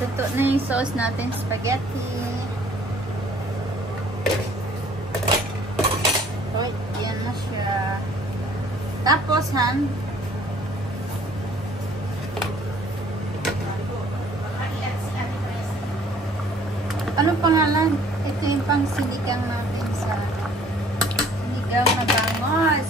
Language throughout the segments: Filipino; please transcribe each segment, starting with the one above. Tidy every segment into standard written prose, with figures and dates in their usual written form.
Luto na yung sauce natin, spaghetti. So, yan na siya. Tapos, Han, ano pangalan? Ito yung pang sinigang natin sa sinigang na bangos.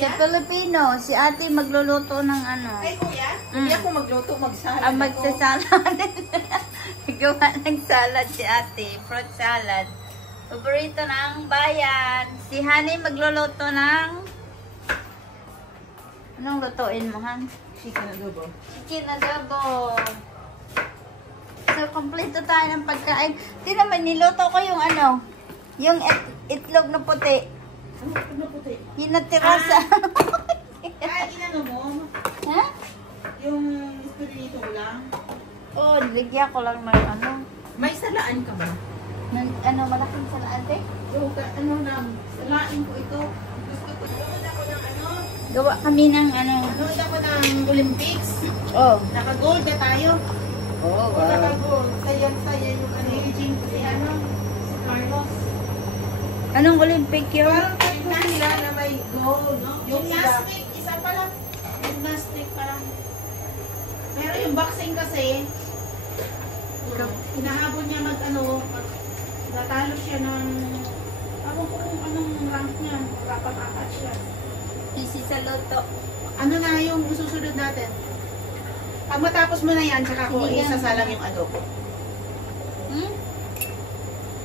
Si Filipino, si ate magluluto ng ano. Ay, kuya, hindi ako magluto, magsalad. Magsasalad. Gawa ng salad si ate, fruit salad. Paborito ng bayan. Si Honey magluluto ng... Anong lutuin mo, Han? Chicken adobo. Chicken adobo. So, kompleto tayo ng pagkain. Di naman, niluto ko yung ano, yung itlog na puti. Ano puti? Yung natira sa... Inano mo? Ha? Yung espiritu lang? Oo, niligyan ko lang ng ano. May salaan ka ba? Ano, malaking salaan, te? So, ano lang, salain ko ito. Gusto ko, nanood ako ng ano? Gawa kami ng ano. Nanood ako ng Olympics. Oh. Naka-gold na tayo. Oh, wow. Naka-gold. Sayang-saya yung ano, si ano, si Carlos. Anong Olympic yun? Parang tignan nila na may gold, no? Yung gymnastic, isa pa lang. Gymnastic pa lang. Pero yung boxing kasi, hinahabol niya mag-ano, natalo siya ng, ako ko kung anong rank niya, kapag-akat siya. Easy sa loto. Ano na yung susunod natin? Pag matapos mo na yan, tsaka ko isasalang yung adobo. Hmm?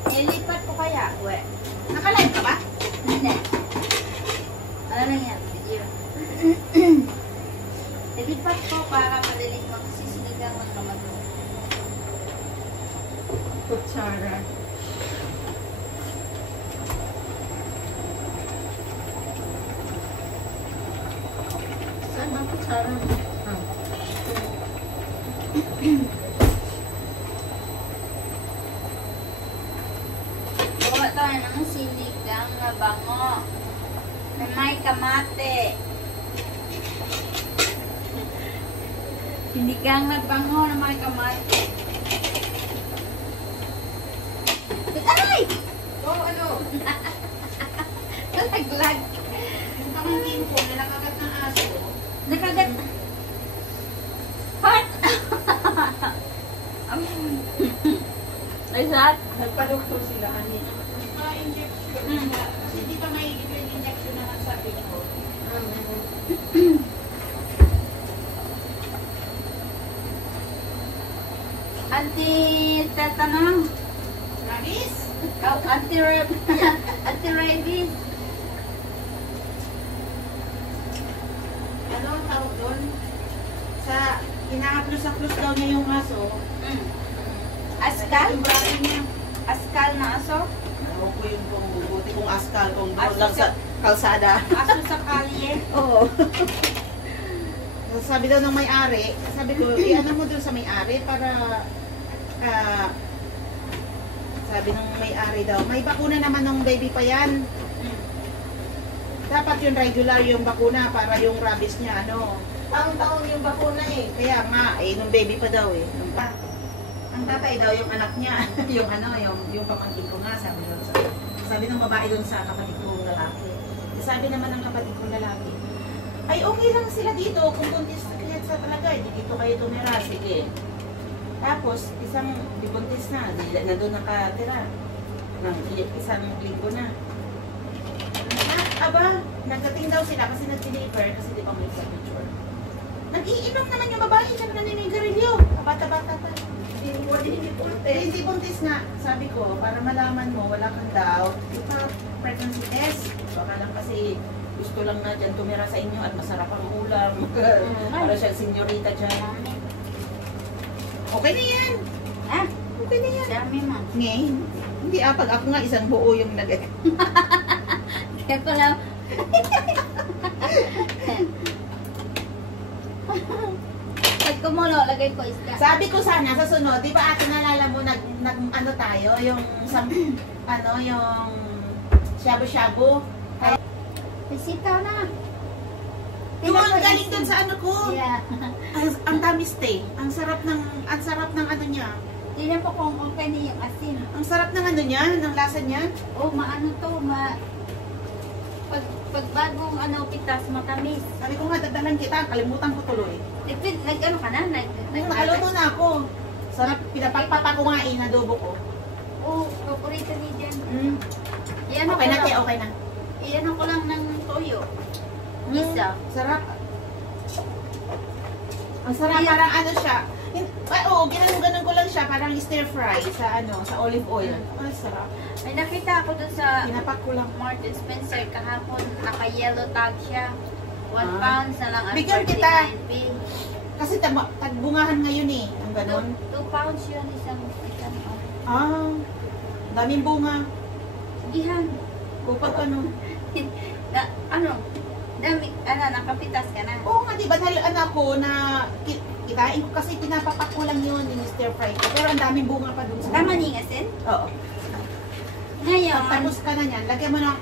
Nilipat ko kaya? We. Naka-live ka ba? Hindi. Ano lang yan? Video. Nilipat ko para madaling magsisinigang ng naman. Kutsara. Saan ba kutsara? Gawa tayo ng sinigang na bango. Na may kamate. Sinigang na bango na may kamate. Ay! Oh, ano? Nalaglag. Yung pamangkin ko na nakagat ng aso. Nakagat. What? Ay, saan? Nagpa-doktor sila kanina. Pa-injection. Kasi di ba may injection na nagsabi ko? Anti-tetanus. Rabies? Oh, anti-rabies. Ano ang tawag doon? Sa inahaplos-haplos daw niya yung aso. Askal? Yung braso niya. Askal na aso? Ewan ko yung buti kong askal kung Aso doon lang sa kalsada. Aso sa kalye. Oo. Sabi daw ng may-ari, sabi ko, i-ano mo doon sa may-ari para sabi ng may-ari daw, may bakuna naman ng baby pa yan. Dapat yung regular yung bakuna para yung rabies niya, ano. Taon-taon yung bakuna eh. Kaya nga, nung baby pa daw eh. Ang tatay daw yung anak niya, yung ano, yung pamangkin ko nga, sabi ng babae doon sa kapatid kong lalaki. Sabi naman ng kapatid kong lalaki, ay okay lang sila dito kung buntis sa talaga, hindi dito kayo tumira, sige. Tapos, di buntis na doon nakatira. Ng isang linggo na. Aba, nagdating daw sila kasi nag-deliver, kasi di ba may picture. Nag-iinom naman yung babae, siya naninigarilyo. Bata-bata pa. Hindi buntis nga, sabi ko, para malaman mo, wala kang daw, pregnancy test. Baka lang kasi gusto lang na dyan tumira sa inyo at masarap ang ulam. Para siya senyorita dyan. Okay na yan. Ah, Okay na yan. dami man. Ngayon, hindi pag ako nga isang buo yung Kaya pala. Pag kumulo, lagay ko isda. Sabi ko sana sa sunod, di ba ate nalala mo ano tayo, yung yung shabu-shabu. Bisitaw na. Yung Ang galing dun sa ano ko. Yeah. Ang tamis te. Ang sarap ng ano niya. Tingnan po kung okay na yung asin. Ang sarap ng ano niya, ng lasa niya. Oh, maano to, pag bagong pitas, matamis. Sabi ko nga, dadalan kita, kalimutan ko tuloy. Nag-ano ka na? Nakaluto na ako. Sarap, pinapagpapa ko nga adobo ko. Oh, paborito ni Jen. Iyan Okay na, te, okay na. Iyan ko lang ng toyo. Isa. Sarap. Ang sarap, parang ano siya. Oo, ginanong-ganon ko lang siya, parang stir fry sa sa olive oil. Ang sarap. May nakita ako dun sa Pinapak ko lang. Martin Spencer kahapon, naka-yellow tag siya. 1 pound na lang ang Bigyan 49 kita. p. Kasi tagbungahan ngayon eh. Ang ganon. 2 pounds yun, isang Daming bunga. Gihan. Upag ano. Nakapitas ka na. Oo nga, di ba? Anak ko na kitain ko kasi pinapapak ko lang yun yung stir fry ko. Pero ang daming bunga pa dun sa Tama ni asin? Oo. Ngayon, Tapos ka na yan. Lagyan mo ng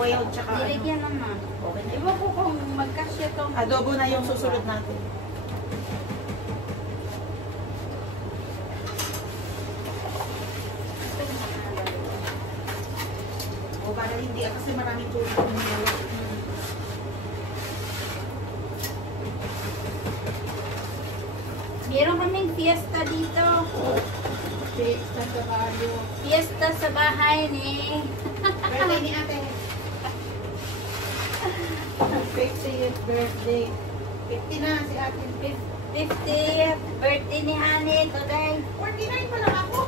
oil tsaka nilagyan naman. Okay na. Iba ko kung magkasya itong Adobo na yung susunod natin. O para hindi kasi maraming tubig yung nilagay. Meron kaming fiesta dito. Fiesta sa barrio. Fiesta sa bahay ni... Birthday ni ate. 50th birthday. 50 na si ate. 50th birthday ni Honey today. 49 pa lang ako.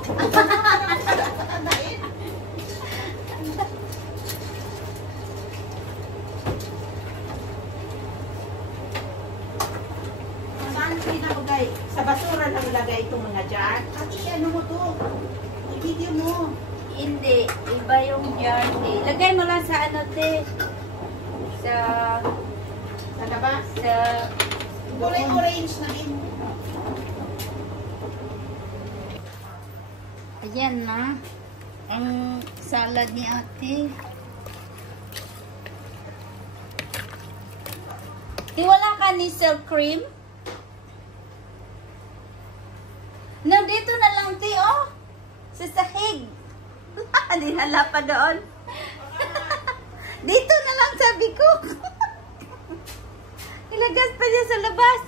Patandain. Saan pinakagay? Sa basura lang lagay itong mga jar. Ate, ano mo to? I-video mo. Hindi, iba yung jar. Lagay mo lang sa te. Sa labas. Sa... Kulay orange na din. Ayan na. Ang salad ni ate. Wala ka ni silk cream? Nandito na lang, ti, oh. Sa sahig. Dinala pa doon. Dito na lang, sabi ko. Ilagas pa niya sa labas.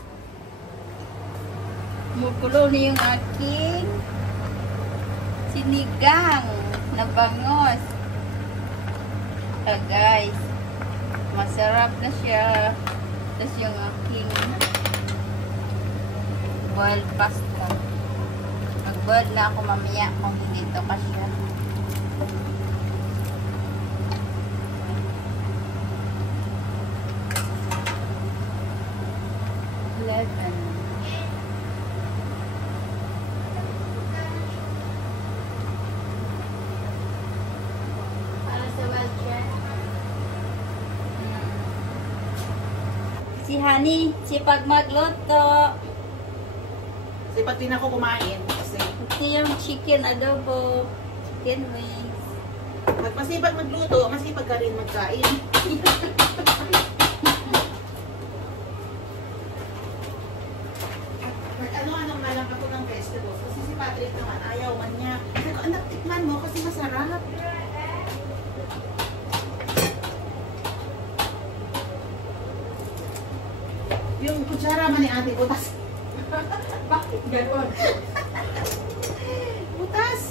Mukulo na yung aking sinigang na bangos. Guys, masarap na siya. Tapos yung aking boiled pasta. Mag-boiled na ako mamaya kung hindi ito kasya. Si Honey, sipag magluto. Sipag din ako kumain kasi Ito yung chicken adobo, chicken wings. masipag magluto, masipag ka rin magkain. Ano nga lang ako ng vegetables kasi si Patrick naman ayaw man niya. Sabi ko, anak, tikman mo kasi masarap. Yung kutsara man ni ate, butas. Bakit gano'n? Butas.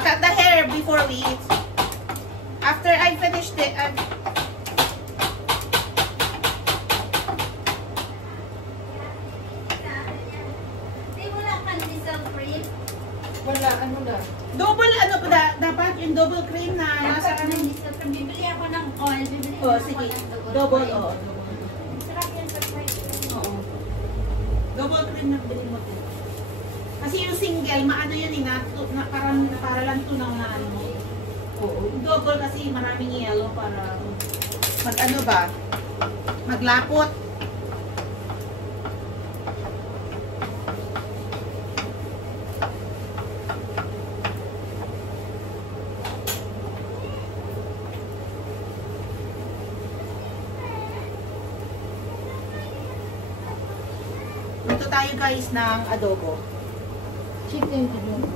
Cut the hair before we eat. After I finished it, Wala, ano lang. double ano pa dapat yung double cream na nasa ano. Bibili ako ng oil. Oh, sige. Double, oo. Sarap yan sa fried. Oo. Double cream na bilhin mo. Kasi yung single, maano yun eh, para lang tunaw na ano mo. Oo. Yung double kasi maraming yellow para mag ano ba? Maglapot. tayo guys ng adobo. Chicken adobo.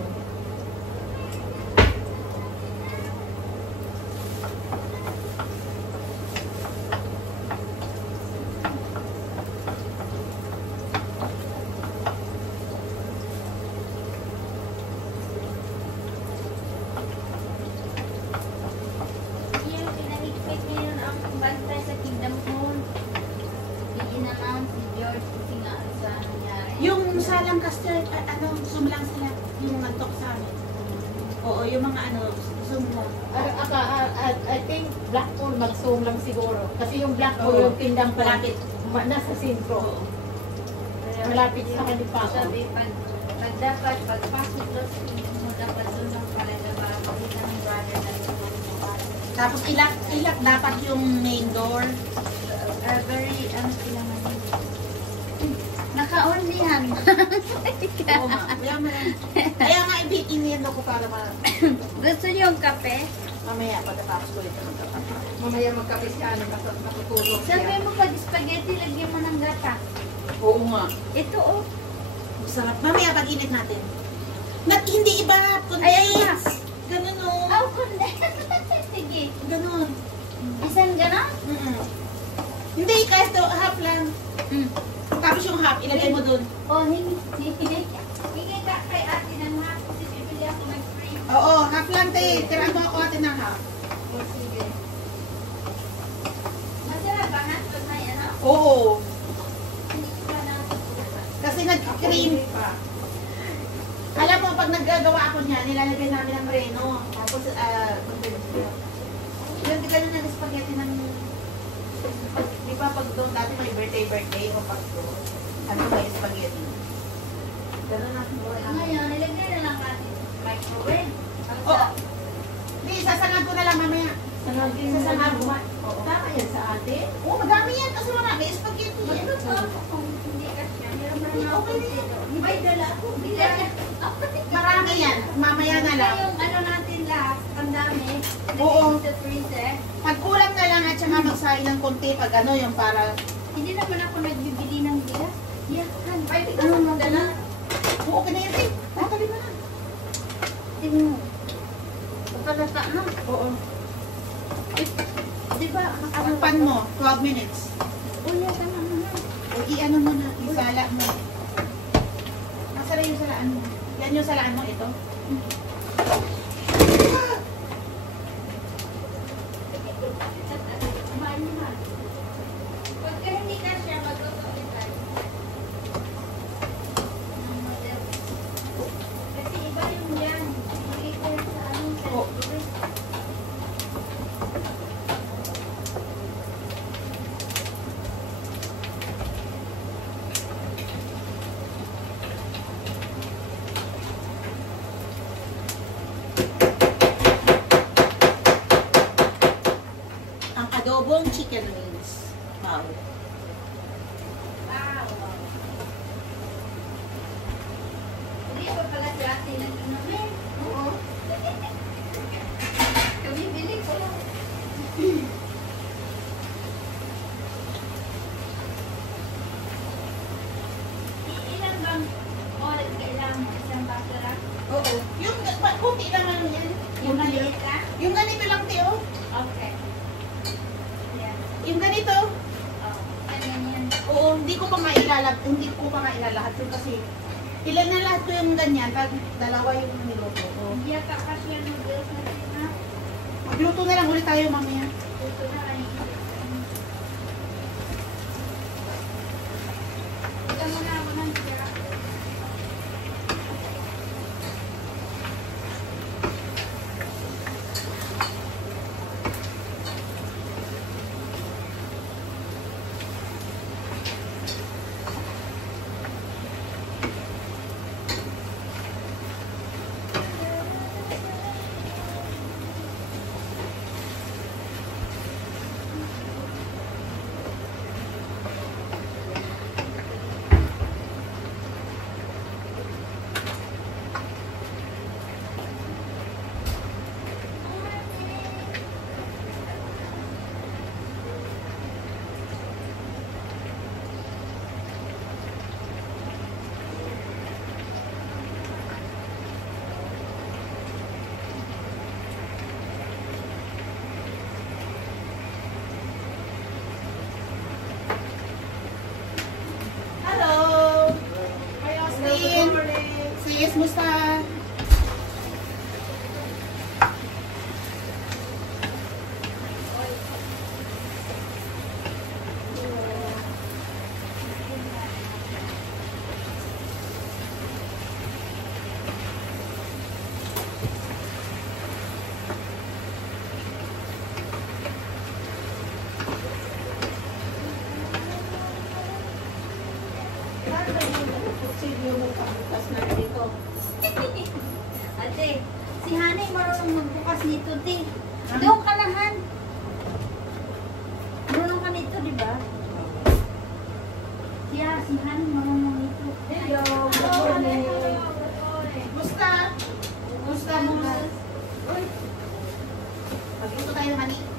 Yung pinahigpit ngayon ang bantay sa Kingdom Hall. I-announce ni George kasi nga sa nangyari. Yung salang custard, zoom lang sila. Yung nagtok sa amin. Oo, yung mga zoom lang. I think Blackpool mag-zoom lang siguro. Kasi yung Blackpool, Oo. yung Kingdom Malapit. nasa sentro. Oo. Malapit sa Kalipa. Sabi, pag dapat, pagpasok doon sa Kingdom Hall, dapat doon lang pala para makita ng brother na yung Tapos ilak dapat yung main door. very, sila man yun. Naka-onlyhan. Oo nga. Kaya nga iniendo ko para Gusto niyo yung kape? mamaya pagkatapos ko ito magkakape. Mamaya magkape siya, matutulog Sabi siya. mo pag spaghetti, lagyan mo ng gata. Oo nga. Ito oh. Masarap. Mamaya pag-init natin. Hindi iba, kundi. Ayan na. Ganun o. Oh, kundi. Sige. Ganun. Asan gano'n? Hindi, kahit half lang. Tapos yung half, ilagay mo dun. Oh, hingi. Hingi ka kay ate ng half kasi bibili ako may free. Oo, half lang te. Tira mo ako atin ng half. Oh, sige. Masarap ba na? Pag may ano? Oo. Hindi ka na. Kasi nag-cream. Alam mo, pag naggagawa ako niya, nilalagay namin ng reno. Tapos, yung di ganun ng spaghetti ng... Di ba pag doon dati may birthday o pag doon, ano may spaghetti. Ganun natin mo. Ngayon, nilagay na lang natin sa microwave. Ang Oo. sarap. Di, sasangag ko na lang mamaya. Sasangag ko. Oo. Tama yan sa ate. Oo, madami yan kasi marami spaghetti. Magluto ako kung hindi ka siya. Meron pa rin ako Okay na yan. dito. May dala ako. Bilala. Marami yan. Mamaya na lang. Yung ano natin lahat, pandami. Oo. Sa freezer. Pag kulang na lang at saka magsahin ng konti pag ano yung para... Hindi naman ako nagbibili ng bigas. Yakan. Pwede ka Ano naman mo dala? Oo, okay na yan. Eh, tatali mo na. Tingnan mo. Pagkalata na. Oo. Di ba? Ang pan mo, 12 minutes. Uya ka na naman. O i-ano mo na, isala mo. Nasaan na yung salaan mo? Yan yung salaan mo, ito. Kumain mo na. Pagka hindi ka siya, magluto ulit tayo. Kasi iba yung yan. Makita yan sa anong sa Oo. Ang adobong chicken wings. Wow. Wow. Hindi pa pala si ate nag-inumin. Oo. Kabibili ko lang. Ilan bang oras kailangan mo? Isang baso lang? Oo. Yung, kunti naman yan. Yung maliit lang? Yung ganito lang, Teo. Okay. Yan. Yung ganito. Oh, ganyan. Oo, hindi ko pa nga ilalahat yun kasi ilan na lahat ko yung ganyan pag dalawa yung niluto ko. Hindi ka kasi yung noodles na sila. Magluto na lang ulit tayo mamaya. Gusto na kayo. Ito muna ako ng tira. marunong magbukas nito, ti. Doon ka na, Han. Marunong ka nito, di ba? Siya, si Han, marunong nito. Hello, good morning. Musta? Musta mo? Uy. Pagluto tayo ng mani.